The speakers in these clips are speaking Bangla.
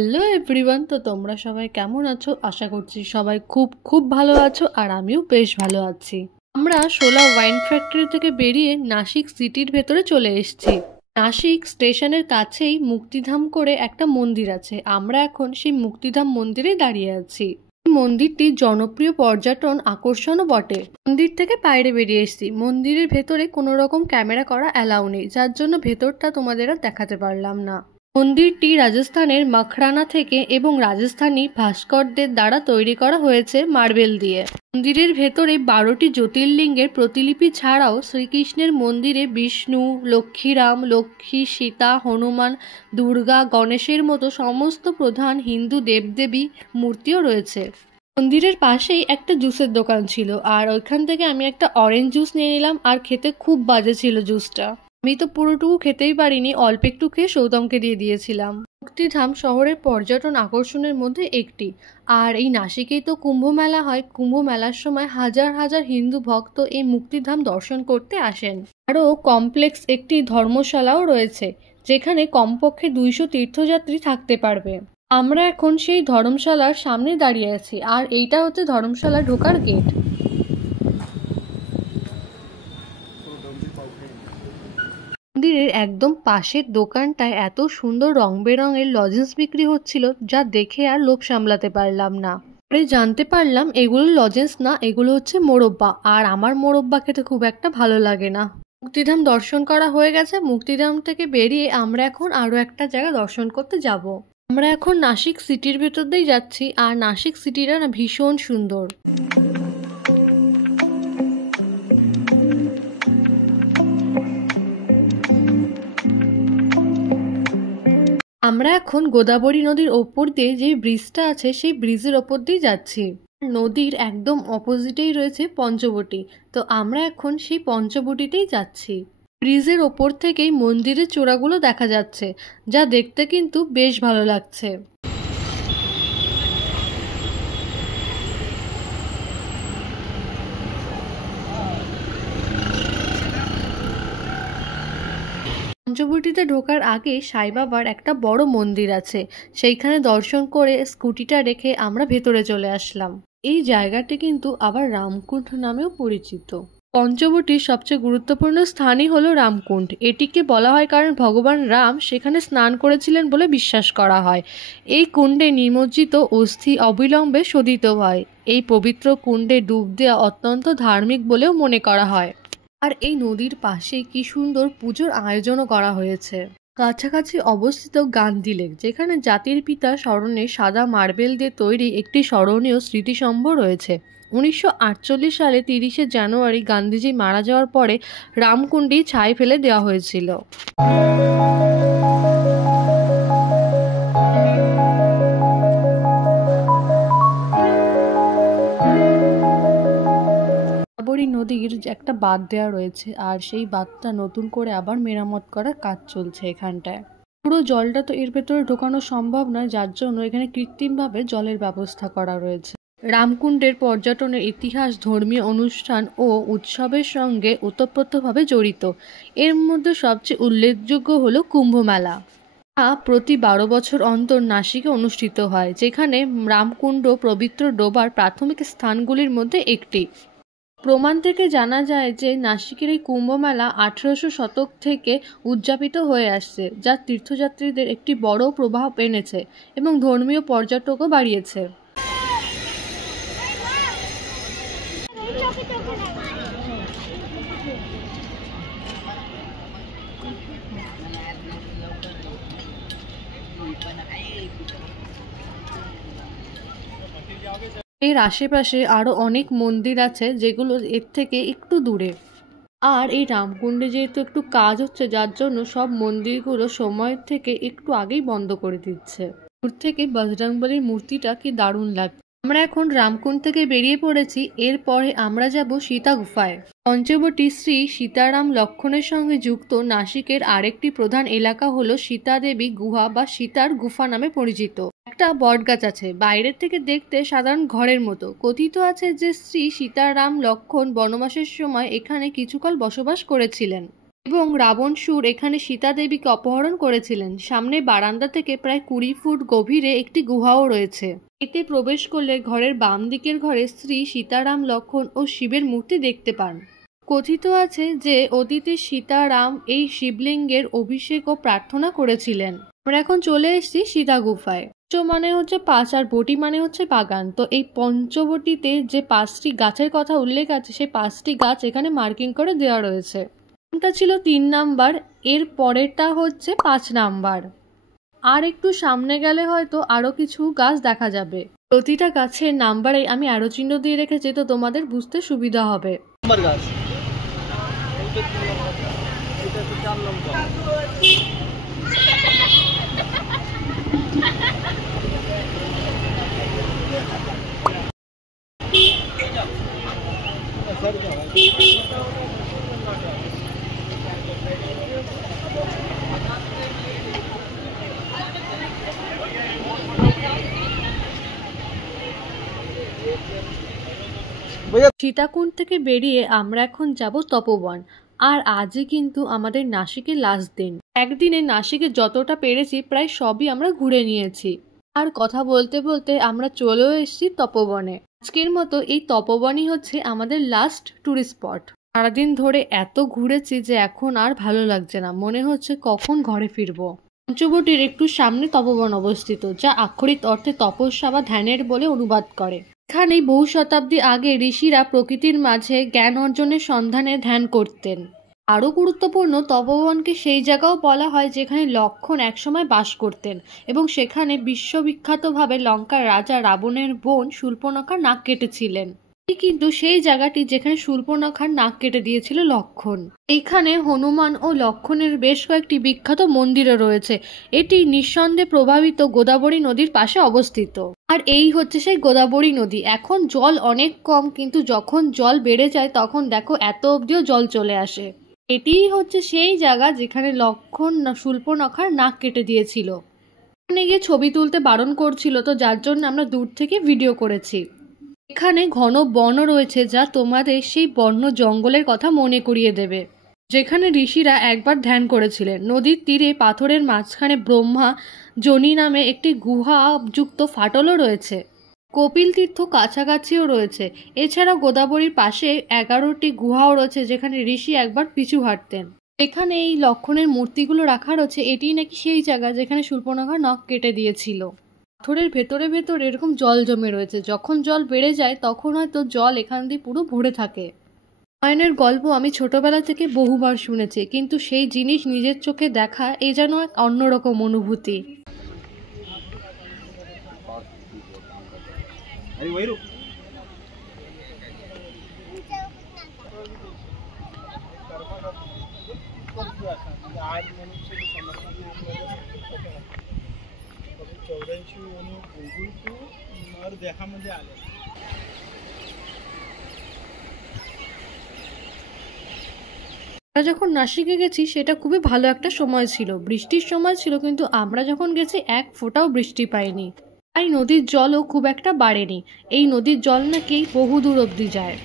হ্যালো এভরিওয়ান, তো তোমরা সবাই কেমন আছো? আশা করছি সবাই খুব খুব ভালো আছো, আর আমিও বেশ ভালো আছি। আমরা শোলা ওয়াইন ফ্যাক্টরি থেকে বেরিয়ে নাসিক সিটির ভেতরে চলে এসেছি। নাসিক স্টেশনের কাছেই মুক্তিধাম করে একটা মন্দির আছে। আমরা এখন সেই মুক্তিধাম মন্দিরে দাঁড়িয়ে আছি। মন্দিরটি জনপ্রিয় পর্যটন আকর্ষণও বটে। মন্দির থেকে বাইরে বেরিয়ে এসেছি। মন্দিরের ভেতরে কোনো রকম ক্যামেরা করা অ্যালাউ নেই, যার জন্য ভেতরটা তোমাদের আর দেখাতে পারলাম না। মন্দিরটি রাজস্থানের মখরানা থেকে এবং রাজস্থানী ভাস্করদের দ্বারা তৈরি করা হয়েছে মার্বেল দিয়ে। মন্দিরের ভেতরে 12টি জ্যোতির্লিঙ্গের প্রতিলিপি ছাড়াও শ্রীকৃষ্ণের মন্দিরে বিষ্ণু, লক্ষ্মীরাম, লক্ষ্মী, সীতা, হনুমান, দুর্গা, গণেশের মতো সমস্ত প্রধান হিন্দু দেবদেবী মূর্তিও রয়েছে। মন্দিরের পাশেই একটা জুসের দোকান ছিল, আর ওইখান থেকে আমি একটা অরেঞ্জ জুস নিয়ে নিলাম। আর খেতে খুব বাজে ছিল জুসটা। আমি তো পুরোটুকু খেতেই পারিনি, অল্প একটু খেয়ে সৌতমকে দিয়ে দিয়েছিলাম। মুক্তিধাম শহরের পর্যটন আকর্ষণের মধ্যে একটি। আর এই নাসিকেই তো কুম্ভ মেলা হয়। কুম্ভ মেলার সময় হাজার হাজার হিন্দু ভক্ত এই মুক্তিধাম দর্শন করতে আসেন। আরও কমপ্লেক্স একটি ধর্মশালাও রয়েছে, যেখানে কমপক্ষে 200 তীর্থযাত্রী থাকতে পারবে। আমরা এখন সেই ধর্মশালার সামনে দাঁড়িয়ে আছি, আর এইটা হচ্ছে ধর্মশালা ঢোকার গেট। মন্দিরের একদম পাশের দোকানটায় এত সুন্দর রং বেরঙের লজেন্স বিক্রি হচ্ছিল, যা দেখে আর লোভ সামলাতে পারলাম না। পরে জানতে পারলাম এগুলো লজেন্স না, এগুলো হচ্ছে মোরব্বা। আর আমার মোরব্বা খেতে খুব একটা ভালো লাগে না। মুক্তিধাম দর্শন করা হয়ে গেছে। মুক্তিধাম থেকে বেরিয়ে আমরা এখন আরও একটা জায়গা দর্শন করতে যাব। আমরা এখন নাসিক সিটির ভেতর দিয়েই যাচ্ছি, আর নাসিক সিটিটা না ভীষণ সুন্দর। আমরা এখন গোদাবরী নদীর ওপর দিয়ে যে ব্রিজটা আছে সেই ব্রিজের ওপর দিয়ে যাচ্ছি। নদীর একদম অপোজিটেই রয়েছে পঞ্চবটী। তো আমরা এখন সেই পঞ্চবটিতেই যাচ্ছি। ব্রিজের ওপর থেকেই মন্দিরের চূড়াগুলো দেখা যাচ্ছে, যা দেখতে কিন্তু বেশ ভালো লাগছে। পঞ্চবটিতে ঢোকার আগে সাই বাবার একটা বড় মন্দির আছে। সেইখানে দর্শন করে স্কুটিটা রেখে আমরা ভেতরে চলে আসলাম। এই জায়গাটি কিন্তু আবার রামকুণ্ড নামেও পরিচিত। পঞ্চবটির সবচেয়ে গুরুত্বপূর্ণ স্থানই হলো রামকুণ্ড। এটিকে বলা হয় কারণ ভগবান রাম সেখানে স্নান করেছিলেন বলে বিশ্বাস করা হয়। এই কুণ্ডে নিমজ্জিত অস্থি অবিলম্বে শোধিত হয়। এই পবিত্র কুণ্ডে ডুব দেওয়া অত্যন্ত ধার্মিক বলেও মনে করা হয়। আর এই নদীর পাশে কি সুন্দর পুজোর আয়োজনও করা হয়েছে। কাছাকাছি অবস্থিত গান্ধী লেক, যেখানে জাতির পিতা স্মরণে সাদা মার্বেল দিয়ে তৈরি একটি স্মরণীয় স্মৃতিস্তম্ভ রয়েছে। 1948 সালে 30শে জানুয়ারি গান্ধীজি মারা যাওয়ার পরে রামকুণ্ডি ছাই ফেলে দেওয়া হয়েছিল। গোদাবরী নদীর একটা বাঁধ দেওয়া রয়েছে, আর সেই বাঁধটা নতুন করে আবার মেরামত করার কাজ চলছে এখানটায়। পুরো জলটা তো এর ভেতরে ঢোকানো সম্ভব নয়, যার জন্য এখানে কৃত্রিমভাবে জলের ব্যবস্থা করা রয়েছে। রামকুণ্ডের পর্যটনের ইতিহাস ধর্মীয় অনুষ্ঠান ও উৎসবের সঙ্গে ওতপ্রোতভাবে জড়িত। এর মধ্যে সবচেয়ে উল্লেখযোগ্য হলো কুম্ভ মেলা। প্রতি 12 বছর অন্তর নাসিকে অনুষ্ঠিত হয়, যেখানে রামকুণ্ড পবিত্র ডোবার প্রাথমিক স্থানগুলির মধ্যে একটি। প্রমাণ থেকে জানা যায় যে নাসিকের এই কুম্ভমেলা 1800 শতক থেকে উদযাপিত হয়ে আসছে, যা তীর্থযাত্রীদের একটি বড় প্রভাব এনেছে এবং ধর্মীয় পর্যটকও বাড়িয়েছে। এর আশেপাশে আরও অনেক মন্দির আছে, যেগুলো এর থেকে একটু দূরে। আর এই রামকুণ্ডে যেহেতু একটু কাজ হচ্ছে, যার জন্য সব মন্দিরগুলো সময়ের থেকে একটু আগেই বন্ধ করে দিচ্ছে। দূর থেকে বজরংবলীর মূর্তিটা কি দারুণ লাগছে। আমরা এখন রামকুণ্ড থেকে বেরিয়ে পড়েছি। এরপরে আমরা যাব সীতা গুফায়। পঞ্চবটি শ্রী সীতারাম লক্ষণের সঙ্গে যুক্ত নাসিকের আরেকটি প্রধান এলাকা হলো সীতা দেবী গুহা বা সীতার গুফা নামে পরিচিত। একটা বটগাছ আছে, বাইরের থেকে দেখতে সাধারণ ঘরের মতো। কথিত আছে যে শ্রী সীতারাম লক্ষণ বনবাসের সময় এখানে কিছুকাল বসবাস করেছিলেন। এবং রাবণসুর এখানে সীতা দেবীকে অপহরণ করেছিলেন। সামনে বারান্দা থেকে প্রায় 20 ফুট গভীরে একটি গুহাও রয়েছে। এতে প্রবেশ করলে ঘরের বাম দিকের ঘরে শ্রী সীতারাম, লক্ষ্মণ ও শিবের মূর্তি দেখতে পান। কথিত আছে যে অতীতে সীতারাম এই শিবলিঙ্গের অভিষেক ও প্রার্থনা করেছিলেন। আমরা এখন চলে এসেছি সীতা গুফায়। মানে হচ্ছে 5 আর বটি মানে হচ্ছে বাগান। তো এই পঞ্চবটিতে যে 5টি গাছের কথা উল্লেখ আছে, সেই 5টি গাছ এখানে মার্কিং করে দেওয়া রয়েছে। এটা ছিল 3 নাম্বার, এর পরেরটা হচ্ছে 5 নাম্বার। আর একটু সামনে গেলে হয়তো আরো কিছু গাছ দেখা যাবে। প্রতিটা গাছের নাম্বারে আমি অ্যারো চিহ্ন দিয়ে রেখেছি, তো তোমাদের বুঝতে সুবিধা হবে। সীতাকুণ্ড থেকে বেরিয়ে আমরা এখন যাব তপোবন। আর আজই কিন্তু আমাদের নাসিকের লাস্ট দিন। একদিনে নাসিকে যতটা পেরেছি প্রায় সবই আমরা ঘুরে নিয়েছি। আর কথা বলতে বলতে আমরা চলেও এসেছি তপোবনে। আজকের মতো এই তপোবনই হচ্ছে আমাদের লাস্ট ট্যুরিস্ট স্পট। সারাদিন ধরে এত ঘুরেছি যে এখন আর ভালো লাগছে না, মনে হচ্ছে কখন ঘরে ফিরবো। পঞ্চবটির একটু সামনে তপোবন অবস্থিত, যা আক্ষরিক অর্থে তপস্যা বা ধ্যানের বলে অনুবাদ করে। এখানেই বহু শতাব্দী আগে ঋষিরা প্রকৃতির মাঝে জ্ঞান অর্জনের সন্ধানে ধ্যান করতেন। আরও গুরুত্বপূর্ণ, তপোবনকে সেই জায়গাও বলা হয় যেখানে লক্ষ্মণ একসময় বাস করতেন এবং সেখানে বিশ্ববিখ্যাতভাবে লঙ্কার রাজা রাবণের বোন শূর্পণখার নাক কেটেছিলেন। কিন্তু সেই জায়গাটি যেখানে শূর্পণখার নাক কেটে দিয়েছিল লক্ষ্মণ। এখানে হনুমান ও লক্ষ্মণের বেশ কয়েকটি বিখ্যাত মন্দিরও রয়েছে। এটি নিঃসন্দেহে প্রভাবিত গোদাবরী নদীর পাশে অবস্থিত। আর এই হচ্ছে সেই গোদাবরী নদী। এখন জল অনেক কম, কিন্তু যখন জল বেড়ে যায় তখন দেখো এত অবধিও জল চলে আসে। এটিই হচ্ছে সেই জায়গা যেখানে লক্ষ্মণ শূর্পণখার নাক কেটে দিয়েছিল। এখানে গিয়ে ছবি তুলতে বারণ করছিল, তো যার জন্য আমরা দূর থেকে ভিডিও করেছি। এখানে ঘন বনও রয়েছে, যা তোমাদের সেই বন্য জঙ্গলের কথা মনে করিয়ে দেবে, যেখানে ঋষিরা একবার ধ্যান করেছিলেন। নদীর তীরে পাথরের মাঝখানে ব্রহ্মা যোনি নামে একটি গুহাযুক্ত ফাটলও রয়েছে। কপিল তীর্থ কাছাকাছিও রয়েছে। এছাড়াও গোদাবরীর পাশে 11টি গুহাও রয়েছে, যেখানে ঋষি একবার পিছু হাঁটতেন। এখানে এই লক্ষ্মণের মূর্তিগুলো রাখা রয়েছে। এটি নাকি সেই জায়গা যেখানে শূর্পণখার নখ কেটে দিয়েছিল। পাথরের ভেতরে ভেতরে এরকম জল জমে রয়েছে। যখন জল বেড়ে যায় তখন হয়তো জল এখান দিয়ে পুরো ভরে থাকে। রামায়ণের গল্প আমি ছোটবেলা থেকে বহুবার শুনেছি, কিন্তু সেই জিনিস নিজের চোখে দেখা এ যেন এক অন্যরকম অনুভূতি। আমরা যখন নাসিকে গেছি সেটা খুবই ভালো একটা সময় ছিল, বৃষ্টির সময় ছিল, কিন্তু আমরা যখন গেছি এক ফোঁটাও বৃষ্টি পাইনি। তাই নদীর জলও খুব একটা বাড়েনি। এই নদীর জল নাকি বহু দূর অবধি যায়।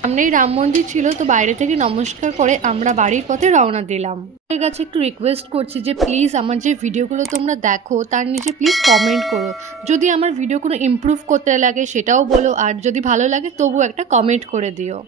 সামনেই রাম মন্দির ছিল, তো বাইরে থেকে নমস্কার করে আমরা বাড়ির পথে রওনা দিলাম। আপনাদের কাছে একটু রিকোয়েস্ট করছি যে প্লিজ আমার যে ভিডিওগুলো তোমরা দেখো তার নিচে প্লিজ কমেন্ট করো। যদি আমার ভিডিও কোনো ইমপ্রুভ করতে লাগে সেটাও বলো, আর যদি ভালো লাগে তবু একটা কমেন্ট করে দিও।